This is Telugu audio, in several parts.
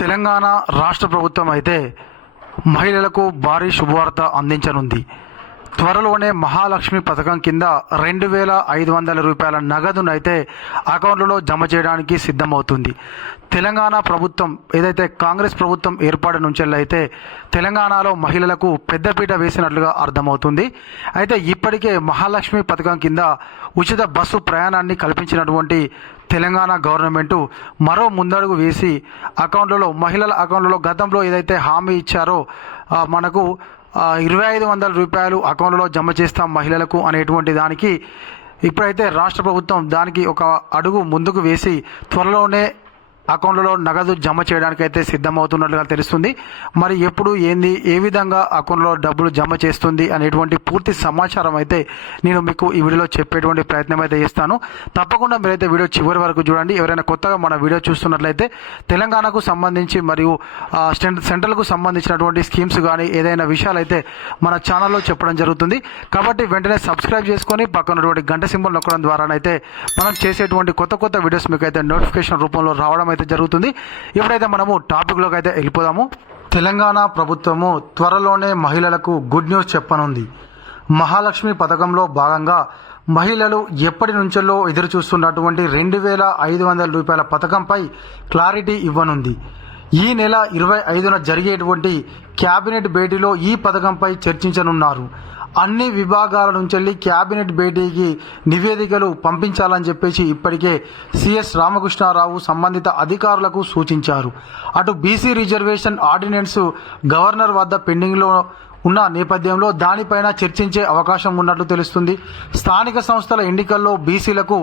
తెలంగాణ రాష్ట్ర ప్రభుత్వం అయితే మహిళలకు భారీ శుభవార్త అందించనుంది. త్వరలోనే మహాలక్ష్మి పథకం కింద రెండు వేల ఐదు వందల రూపాయల నగదునైతే అయితే అకౌంట్లలో జమ చేయడానికి సిద్ధమవుతుంది. తెలంగాణ ప్రభుత్వం ఏదైతే కాంగ్రెస్ ప్రభుత్వం ఏర్పాటు నుంచెల్లైతే అయితే తెలంగాణలో మహిళలకు పెద్దపీట వేసినట్లుగా అర్థమవుతుంది. అయితే ఇప్పటికే మహాలక్ష్మి పథకం కింద ఉచిత బస్సు ప్రయాణాన్ని కల్పించినటువంటి తెలంగాణ గవర్నమెంట్ మరో ముందడుగు వేసి అకౌంట్లలో మహిళల అకౌంట్లలో గతంలో ఏదైతే హామీ ఇచ్చారో మనకు ఇరవై ఐదు వందల రూపాయలు అకౌంట్లో జమ చేస్తాం మహిళలకు అనేటువంటి దానికి ఇప్పుడైతే రాష్ట్ర ప్రభుత్వం దానికి ఒక అడుగు ముందుకు వేసి త్వరలోనే అకౌంట్లలో నగదు జమ చేయడానికి అయితే సిద్ధమవుతున్నట్లుగా తెలుస్తుంది. మరి ఎప్పుడు ఏంది ఏ విధంగా అకౌంట్లో డబ్బులు జమ చేస్తుంది అనేటువంటి పూర్తి సమాచారం అయితే నేను మీకు ఈ వీడియోలో చెప్పేటువంటి ప్రయత్నం అయితే చేస్తాను. తప్పకుండా మీరైతే వీడియో చివరి వరకు చూడండి. ఎవరైనా కొత్తగా మన వీడియో చూస్తున్నట్లయితే తెలంగాణకు సంబంధించి మరియు సెంట్రల్కు సంబంధించినటువంటి స్కీమ్స్ కానీ ఏదైనా విషయాలు అయితే మన ఛానల్లో చెప్పడం జరుగుతుంది. కాబట్టి వెంటనే సబ్స్క్రైబ్ చేసుకొని పక్కన ఉన్నటువంటి గంట సింబల్ నొక్కడం ద్వారానైతే మనం చేసేటువంటి కొత్త కొత్త వీడియోస్ మీకు అయితే నోటిఫికేషన్ రూపంలో రావడం అయితే జరుగుతుంది. ఇప్పుడైతే మనము టాపిక్లోకి అయితే వెళ్ళిపోదాము. తెలంగాణ ప్రభుత్వము త్వరలోనే మహిళలకు గుడ్ న్యూస్ చెప్పనుంది. మహాలక్ష్మి పథకంలో భాగంగా మహిళలు ఎప్పటి నుంచెల్లో ఎదురు చూస్తున్నటువంటి రెండు వేల ఐదు వందల రూపాయల పథకంపై క్లారిటీ ఇవ్వనుంది. ఈ నెల ఇరవై ఐదున జరిగేటువంటి కేబినెట్ భేటీలో ఈ పథకంపై చర్చించనున్నారు. అన్ని విభాగాల నుంచి కేబినెట్ భేటీకి నివేదికలు పంపించాలని చెప్పేసి ఇప్పటికే సిఎస్ రామకృష్ణారావు సంబంధిత అధికారులకు సూచించారు. అటు బీసీ రిజర్వేషన్ ఆర్డినెన్స్ గవర్నర్ వద్ద పెండింగ్లో ఉన్న నేపథ్యంలో దానిపైన చర్చించే అవకాశం ఉన్నట్లు తెలుస్తుంది. స్థానిక సంస్థల ఎన్నికల్లో బీసీలకు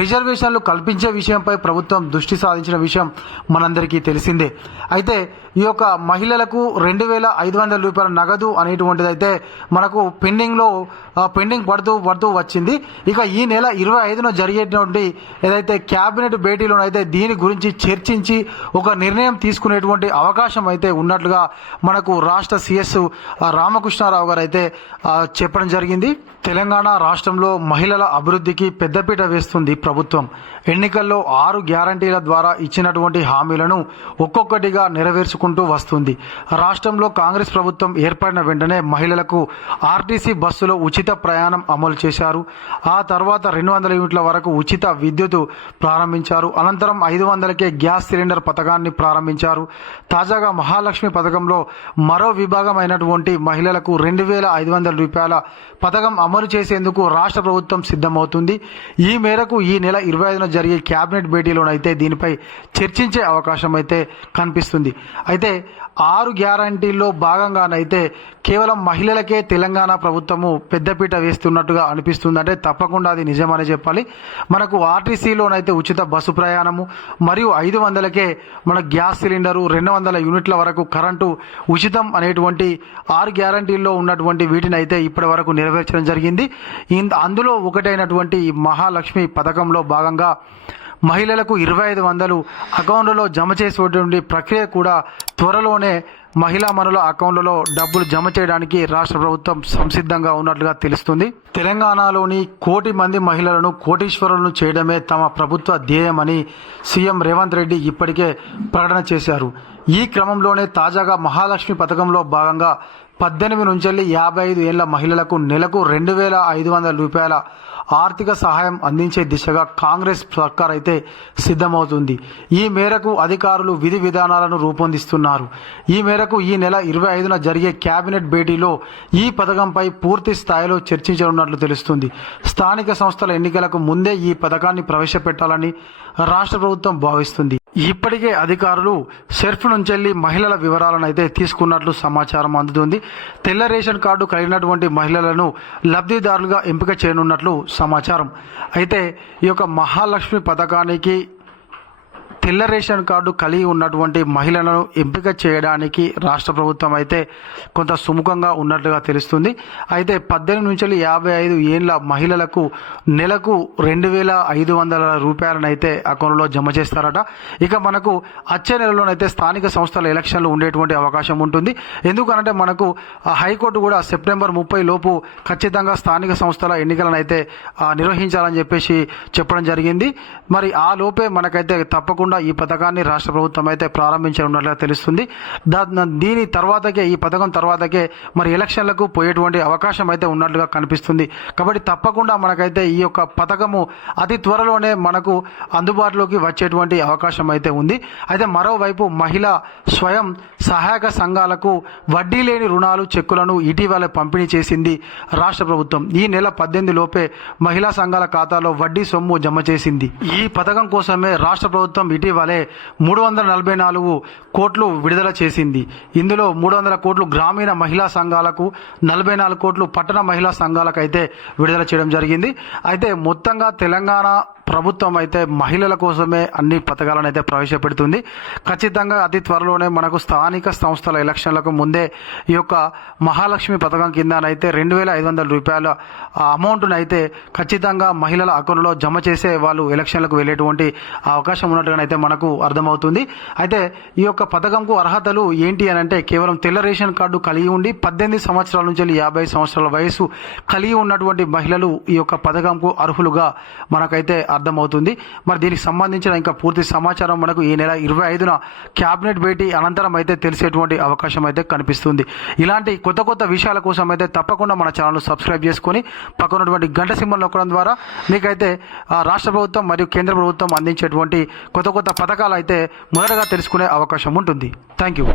రిజర్వేషన్లు కల్పించే విషయంపై ప్రభుత్వం దృష్టి సాధించిన విషయం మనందరికీ తెలిసిందే. అయితే ఈ యొక్క మహిళలకు రెండు వేల ఐదు వందల రూపాయల నగదు అనేటువంటిది అయితే మనకు పెండింగ్లో పెండింగ్ పడుతూ పడుతూ వచ్చింది. ఇక ఈ నెల ఇరవై ఐదున జరిగేటువంటి ఏదైతే క్యాబినెట్ భేటీలోనైతే దీని గురించి చర్చించి ఒక నిర్ణయం తీసుకునేటువంటి అవకాశం అయితే ఉన్నట్లుగా మనకు రాష్ట్ర సిఎస్ రామకృష్ణారావు గారు అయితే చెప్పడం జరిగింది. తెలంగాణ రాష్ట్రంలో మహిళల అభివృద్ధికి పెద్దపీట వేస్తుంది ప్రభుత్వం. ఎన్నికల్లో ఆరు గ్యారంటీల ద్వారా ఇచ్చినటువంటి హామీలను ఒక్కొక్కటిగా నెరవేర్చుకుంటూ వస్తుంది. రాష్ట్రంలో కాంగ్రెస్ ప్రభుత్వం ఏర్పడిన వెంటనే మహిళలకు ఆర్టీసీ బస్సులో ఉచిత ప్రయాణం అమలు చేశారు. ఆ తర్వాత రెండు వందల యూనిట్ల వరకు ఉచిత విద్యుత్ ప్రారంభించారు. అనంతరం ఐదు వందలకే గ్యాస్ సిలిండర్ పథకాన్ని ప్రారంభించారు. తాజాగా మహాలక్ష్మి పథకంలో మరో విభాగం అయినటువంటి మహిళలకు రెండు వేల ఐదు వందల రూపాయల పథకం అమలు చేసేందుకు రాష్ట్ర ప్రభుత్వం సిద్ధమవుతుంది. ఈ మేరకు ఈ నెల ఇరవై ఐదున జరిగే క్యాబినెట్ భేటీలోనైతే దీనిపై చర్చించే అవకాశం అయితే కనిపిస్తుంది. అయితే ఆరు గ్యారంటీల్లో భాగంగానైతే కేవలం మహిళలకే తెలంగాణ ప్రభుత్వము పెద్దపీట వేస్తున్నట్టుగా అనిపిస్తుంది. అంటే తప్పకుండా అది నిజమని చెప్పాలి. మనకు ఆర్టీసీలోనైతే ఉచిత బస్సు ప్రయాణము మరియు ఐదు వందలకే మన గ్యాస్ సిలిండరు రెండు వందల యూనిట్ల వరకు కరెంటు ఉచితం అనేటువంటి ఆరు గ్యారంటీల్లో ఉన్నటువంటి వీటిని అయితే ఇప్పటి వరకు నెరవేర్చడం జరిగింది. ఇన్- అందులో ఒకటైనటువంటి మహాలక్ష్మి పథకంలో భాగంగా మహిళలకు ఇరవై ఐదు వందలు అకౌంట్లలో జమ చేసేటువంటి ప్రక్రియ కూడా త్వరలోనే మహిళా మనుల అకౌంట్లలో డబ్బులు జమ చేయడానికి రాష్ట్ర ప్రభుత్వం సంసిద్ధంగా ఉన్నట్లుగా తెలుస్తుంది. తెలంగాణలోని కోటి మంది మహిళలను కోటీశ్వరులను చేయడమే తమ ప్రభుత్వ ధ్యేయమని సీఎం రేవంత్ రెడ్డి ఇప్పటికే ప్రకటన చేశారు. ఈ క్రమంలోనే తాజాగా మహాలక్ష్మి పథకంలో భాగంగా పద్దెనిమిది నుంచి యాభై ఐదు ఏళ్ళ మహిళలకు నెలకు రెండు వేల ఐదు వందల రూపాయల ఆర్థిక సహాయం అందించే దిశగా కాంగ్రెస్ సర్కార్ అయితే సిద్ధమవుతుంది. ఈ మేరకు అధికారులు విధి విధానాలను రూపొందిస్తున్నారు. ఈ మేరకు ఈ నెల ఇరవై ఐదున జరిగే కేబినెట్ భేటీలో ఈ పథకంపై పూర్తి స్థాయిలో చర్చించనున్నట్లు తెలుస్తుంది. స్థానిక సంస్థల ఎన్నికలకు ముందే ఈ పథకాన్ని ప్రవేశపెట్టాలని రాష్ట్ర ప్రభుత్వం భావిస్తుంది. ఇప్పటికే అధికారులు షెర్ఫ్ నుంచి మహిళల వివరాలను అయితే తీసుకున్నట్లు సమాచారం అందుతుంది. తెల్ల రేషన్ కార్డు కలిగినటువంటి మహిళలను లబ్ధిదారులుగా ఎంపిక చేయనున్నట్లు సమాచారం. అయితే ఈ యొక్క మహాలక్ష్మి పథకానికి తెల్ల రేషన్ కార్డు కలిగి ఉన్నటువంటి మహిళలను ఎంపిక చేయడానికి రాష్ట్ర ప్రభుత్వం అయితే కొంత సుముఖంగా ఉన్నట్లుగా తెలుస్తుంది. అయితే పద్దెనిమిది నుంచి యాభై ఐదు ఏళ్ళ మహిళలకు నెలకు రెండు వేల ఐదు వందల రూపాయలను అయితే అకౌంట్లో జమ చేస్తారట. ఇక మనకు వచ్చే నెలలోనైతే స్థానిక సంస్థల ఎలక్షన్లు ఉండేటువంటి అవకాశం ఉంటుంది. ఎందుకనంటే మనకు ఆ హైకోర్టు కూడా సెప్టెంబర్ ముప్పై లోపు ఖచ్చితంగా స్థానిక సంస్థల ఎన్నికలను అయితే నిర్వహించాలని చెప్పేసి చెప్పడం జరిగింది. మరి ఆ లోపే మనకైతే తప్పకుండా తప్పకుండా ఈ పథకాన్ని రాష్ట్ర ప్రభుత్వం అయితే ప్రారంభించనున్నట్లుగా తెలుస్తుంది. దీని తర్వాతకే ఈ పథకం తర్వాతకే మరి ఎలక్షన్లకు పోయేటువంటి అవకాశం అయితే ఉన్నట్లుగా కనిపిస్తుంది. కాబట్టి తప్పకుండా మనకైతే ఈ యొక్క పథకము అతి త్వరలోనే మనకు అందుబాటులోకి వచ్చేటువంటి అవకాశం అయితే ఉంది. అయితే మరోవైపు మహిళ స్వయం సహాయక సంఘాలకు వడ్డీ లేని రుణాలు చెక్కులను ఇటీవల పంపిణీ చేసింది రాష్ట్ర ప్రభుత్వం. ఈ నెల పద్దెనిమిది లోపే మహిళా సంఘాల ఖాతాలో వడ్డీ సొమ్ము జమ చేసింది. ఈ పథకం కోసమే రాష్ట్ర ప్రభుత్వం ఇటీవలే మూడు వందల నలభై నాలుగు కోట్లు విడుదల చేసింది. ఇందులో మూడు వందల కోట్లు గ్రామీణ మహిళా సంఘాలకు నలభై నాలుగు కోట్లు పట్టణ మహిళా సంఘాలకు అయితే విడుదల చేయడం జరిగింది. అయితే మొత్తంగా తెలంగాణ ప్రభుత్వం అయితే మహిళల కోసమే అన్ని పథకాలను అయితే ప్రవేశపెడుతుంది. ఖచ్చితంగా అతి త్వరలోనే మనకు స్థానిక సంస్థల ఎలక్షన్లకు ముందే ఈ యొక్క మహాలక్ష్మి పథకం కిందనైతే రెండు వేల ఐదు వందల రూపాయల అమౌంట్ను అయితే ఖచ్చితంగా మహిళల అకౌంట్లో జమ చేసే వాళ్ళు ఎలక్షన్లకు వెళ్ళేటువంటి అవకాశం ఉన్నట్టుగానైతే మనకు అర్థమవుతుంది. అయితే ఈ యొక్క పథకంకు అర్హతలు ఏంటి అని అంటే కేవలం తెల్ల రేషన్ కార్డు కలిగి ఉండి పద్దెనిమిది సంవత్సరాల నుంచి యాభై సంవత్సరాల వయసు కలిగి ఉన్నటువంటి మహిళలు ఈ యొక్క పథకంకు అర్హులుగా మనకైతే అర్థమవుతుంది. మరి దీనికి సంబంధించిన ఇంకా పూర్తి సమాచారం మనకు ఈ నెల ఇరవై ఐదున క్యాబినెట్ భేటీ అనంతరం అయితే తెలిసేటువంటి అవకాశం అయితే కనిపిస్తుంది. ఇలాంటి కొత్త కొత్త విషయాల కోసం అయితే తప్పకుండా మన ఛానల్ సబ్స్క్రైబ్ చేసుకొని పక్కనటువంటి గంట సింబల్ నొక్కడం ద్వారా మీకైతే రాష్ట్ర ప్రభుత్వం మరియు కేంద్ర ప్రభుత్వం అందించేటువంటి కొత్త కొత్త పథకాలు అయితే మొదటగా తెలుసుకునే అవకాశం ఉంటుంది. Thank you